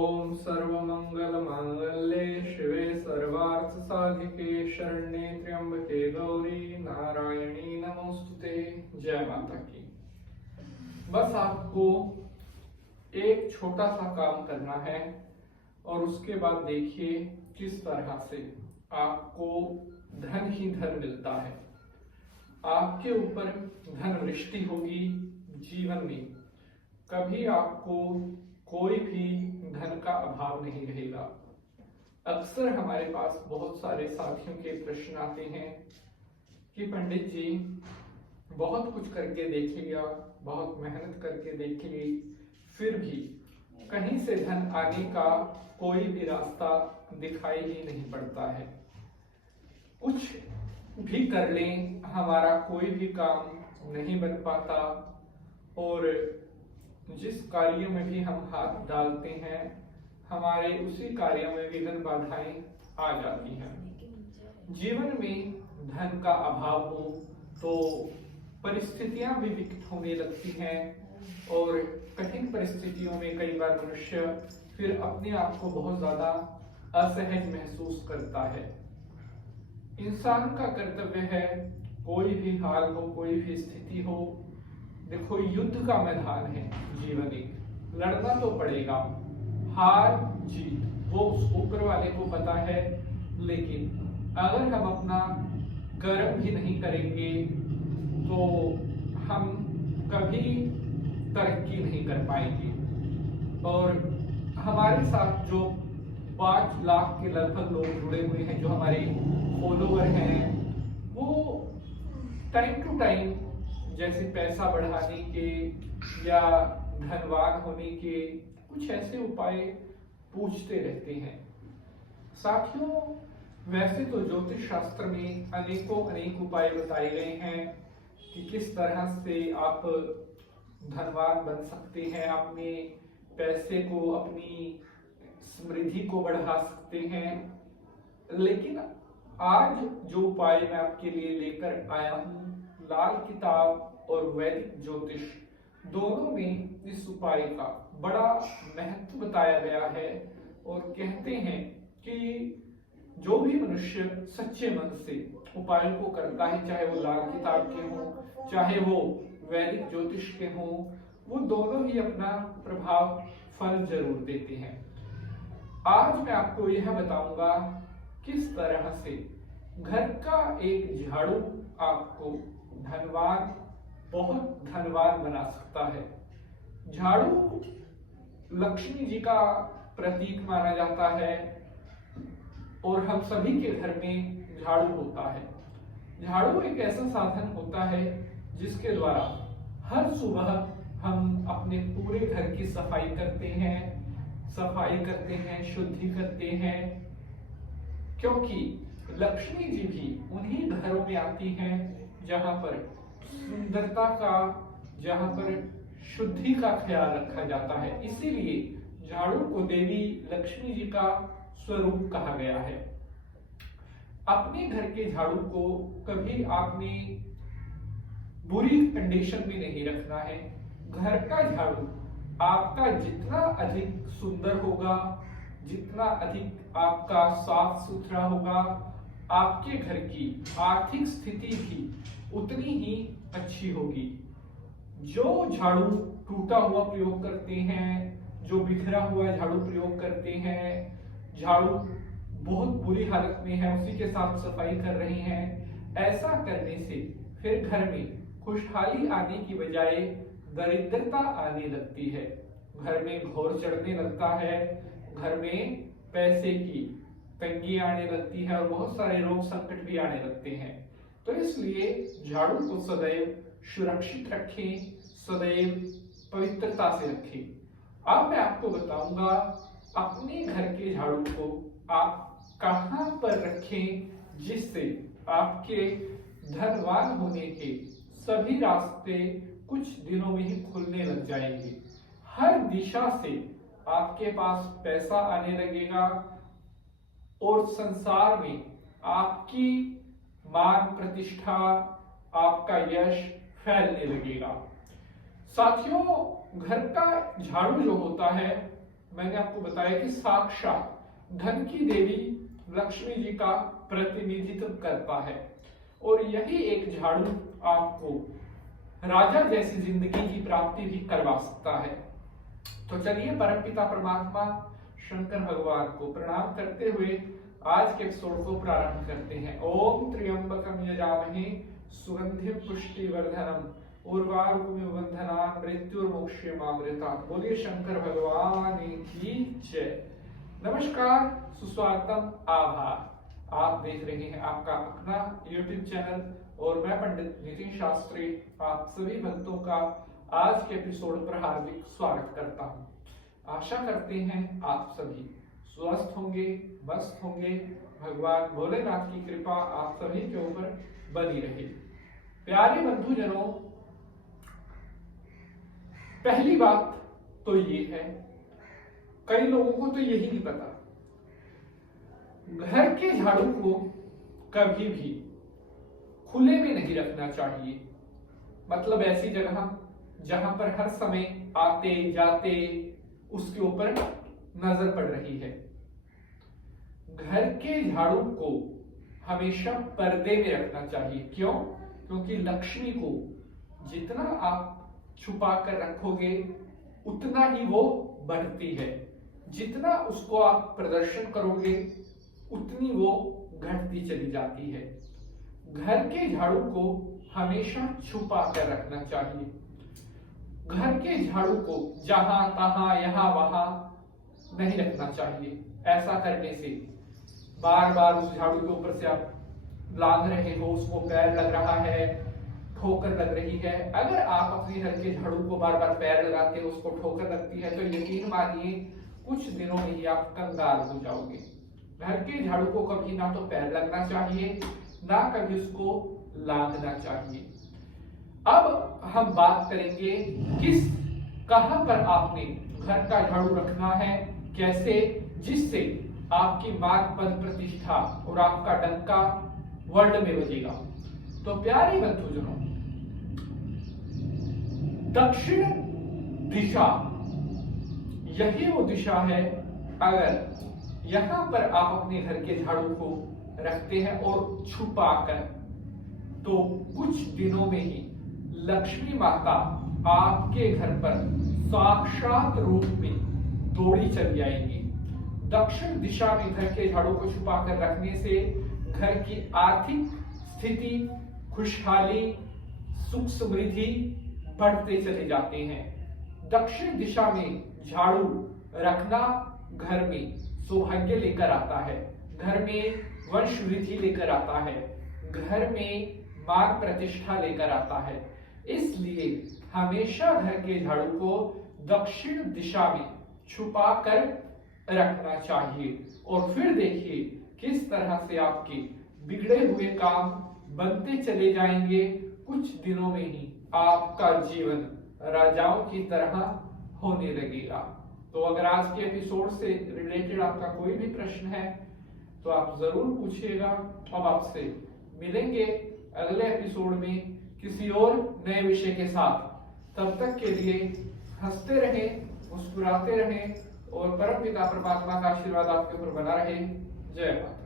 ओम सर्वमंगल मांगल्ये शिवे सर्वार्थ साधिके शरण्ये त्र्यंबके गौरी नारायणी नमोस्तुते। जय माता की। बस आपको एक छोटा सा काम करना है और उसके बाद देखिए किस तरह से आपको धन ही धन मिलता है। आपके ऊपर धन वृष्टि होगी। जीवन में कभी आपको कोई भी धन का अभाव नहीं रहेगा। अक्सर हमारे पास बहुत सारे साथियों के प्रश्न आते हैं कि पंडित जी बहुत कुछ करके देख लिया, बहुत मेहनत करके देख ली, फिर भी कहीं से धन आने का कोई भी रास्ता दिखाई ही नहीं पड़ता है। कुछ भी कर लें, हमारा कोई भी काम नहीं बन पाता और जिस कार्य में भी हम हाथ डालते हैं हमारे उसी कार्य में विघ्न बाधाएं आ जाती हैं। जीवन में धन का अभाव हो तो परिस्थितियां भी विकट होने लगती हैं और कठिन परिस्थितियों में कई बार मनुष्य फिर अपने आप को बहुत ज्यादा असहज महसूस करता है। इंसान का कर्तव्य है, कोई भी हाल हो, कोई भी स्थिति हो, देखो युद्ध का मैदान है जीवन एक, लड़ना तो पड़ेगा। हार जीत वो उस ऊपर वाले को पता है, लेकिन अगर हम अपना कर्म भी नहीं करेंगे तो हम कभी तरक्की नहीं कर पाएंगे। और हमारे साथ जो 5 लाख के लगभग लोग जुड़े हुए हैं, जो हमारे फॉलोवर हैं, वो टाइम टू टाइम जैसे पैसा बढ़ाने के या धनवान होने के कुछ ऐसे उपाय पूछते रहते हैं। साथियों, वैसे तो ज्योतिष शास्त्र में अनेक उपाय बताए गए हैं कि किस तरह से आप धनवान बन सकते हैं, अपने पैसे को, अपनी समृद्धि को बढ़ा सकते हैं। लेकिन आज जो उपाय मैं आपके लिए लेकर आया हूँ, लाल किताब और वैदिक ज्योतिष दोनों में इस उपाय का बड़ा महत्व बताया गया है। और कहते हैं कि जो भी मनुष्य सच्चे मन से उपायों को करता है, चाहे वो लाल किताब के हों, चाहे वो वैदिक ज्योतिष के हों, वो दोनों ही अपना प्रभाव फल जरूर देते हैं। आज मैं आपको यह बताऊंगा किस तरह से घर का एक झाड़ू आपको धनवान, बहुत धनवान बना सकता है। झाड़ू लक्ष्मी जी का प्रतीक माना जाता है और हम सभी के घर में झाड़ू होता है। झाड़ू एक ऐसा साधन होता है जिसके द्वारा हर सुबह हम अपने पूरे घर की सफाई करते हैं, शुद्धि करते हैं, क्योंकि लक्ष्मी जी भी उन्हीं घरों में आती हैं जहां पर सुंदरता का, जहां पर शुद्धि का ख्याल रखा जाता है। इसीलिए झाड़ू को देवी लक्ष्मी जी का स्वरूप कहा गया है। अपने घर के झाड़ू को कभी आपने बुरी कंडीशन में नहीं रखना है। घर का झाड़ू आपका जितना अधिक सुंदर होगा, जितना अधिक आपका साफ सुथरा होगा, आपके घर की आर्थिक स्थिति भी उतनी ही अच्छी होगी। जो झाड़ू टूटा हुआ प्रयोग करते हैं, जो बिखरा हुआ झाड़ू प्रयोग करते हैं, झाड़ू बहुत बुरी हालत में है, उसी के साथ सफाई कर रहे हैं, ऐसा करने से फिर घर में खुशहाली आने की बजाय दरिद्रता आने लगती है, घर में घोर चढ़ने लगता है, घर में पैसे की तंगी आने लगती है और बहुत सारे रोग संकट भी आने लगते हैं। तो इसलिए झाड़ू को सदैव सुरक्षित रखें, सदैव पवित्रता से रखें। अब मैं आपको बताऊंगा अपने घर के झाड़ू को आप कहां पर रखें जिससे आपके धनवान होने के सभी रास्ते कुछ दिनों में ही खुलने लग जाएंगे। हर दिशा से आपके पास पैसा आने लगेगा और संसार में आपकी मान प्रतिष्ठा, आपका यश फैलने लगेगा। साथियों, घर का झाड़ू जो होता है मैंने आपको बताया कि साक्षात धन की देवी लक्ष्मी जी का प्रतिनिधित्व करता है और यही एक झाड़ू आपको राजा जैसी जिंदगी की प्राप्ति भी करवा सकता है। तो चलिए परमपिता परमात्मा शंकर भगवान को प्रणाम करते हुए आज के एपिसोड को प्रारंभ करते हैं। ओम त्र्यंबकम यजामहे सुगंधिम पुष्टिवर्धनम उर्वारुकमिव बंधनान् मृत्युर्मोक्षयमामृतात्। बोलिए शंकर भगवान की जय। नमस्कार, सुस्वागतम, आभार। आप देख रहे हैं आपका अपना YouTube चैनल और मैं पंडित नितिन शास्त्री आप सभी भक्तों का आज के एपिसोड पर हार्दिक स्वागत करता हूं। आशा करते हैं आप सभी स्वस्थ होंगे, मस्त होंगे। भगवान भोलेनाथ की कृपा आप सभी के ऊपर बनी रहे। प्यारे बंधुजनों, पहली बात तो ये है, कई लोगों को तो यही नहीं पता, घर के झाड़ू को कभी भी खुले में नहीं रखना चाहिए। मतलब ऐसी जगह जहां पर हर समय आते जाते उसके ऊपर नजर पड़ रही है। घर के झाड़ू को हमेशा पर्दे में रखना चाहिए। क्यों? क्योंकि लक्ष्मी को जितना आप छुपा कर रखोगे उतना ही वो बढ़ती है, जितना उसको आप प्रदर्शन करोगे उतनी वो घटती चली जाती है। घर के झाड़ू को हमेशा छुपा कर रखना चाहिए। घर के झाड़ू को जहां तहां यहां वहां नहीं रखना चाहिए। ऐसा करने से बार बार उस झाड़ू के ऊपर से आप लांघ रहे हो, उसको पैर लग रहा है, ठोकर लग रही है। अगर आप अपने घर के झाड़ू को बार बार पैर लगाते हो, उसको ठोकर लगती है, तो यकीन मानिए कुछ दिनों में ही आप कंगाल हो जाओगे। घर के झाड़ू को कभी ना तो पैर लगना चाहिए, ना कभी उसको लांघना चाहिए। अब हम बात करेंगे कहां पर आपने घर का झाड़ू रखना है, कैसे, जिससे आपकी मान पद प्रतिष्ठा और आपका डंका वर्ल्ड में बजेगा। तो प्यारे बंधुजनों, दक्षिण दिशा यही वो दिशा है। अगर यहां पर आप अपने घर के झाड़ू को रखते हैं और छुपा कर, तो कुछ दिनों में ही लक्ष्मी माता आपके घर पर साक्षात रूप में दौड़ी चली आएंगी। दक्षिण दिशा में घर के झाड़ू को छुपा कर रखने से घर की आर्थिक स्थिति, खुशहाली, सुख समृद्धि बढ़ते चले जाते हैं। दक्षिण दिशा में झाड़ू रखना घर में सौभाग्य लेकर आता है, घर में वंश वृद्धि लेकर आता है, घर में मान प्रतिष्ठा लेकर आता है। इसलिए हमेशा घर के झाड़ू को दक्षिण दिशा में छुपा कर रखना चाहिए। और फिर देखिए किस तरह से आपके बिगड़े हुए काम बनते चले जाएंगे। कुछ दिनों में ही आपका जीवन राजाओं की तरह होने लगेगा। तो अगर आज के एपिसोड से रिलेटेड आपका कोई भी प्रश्न है तो आप जरूर पूछिएगा। हम आपसे मिलेंगे अगले एपिसोड में किसी और नए विषय के साथ। तब तक के लिए हंसते रहें, मुस्कुराते रहें और परमपिता परमात्मा का आशीर्वाद आपके ऊपर बना रहे। जय माता।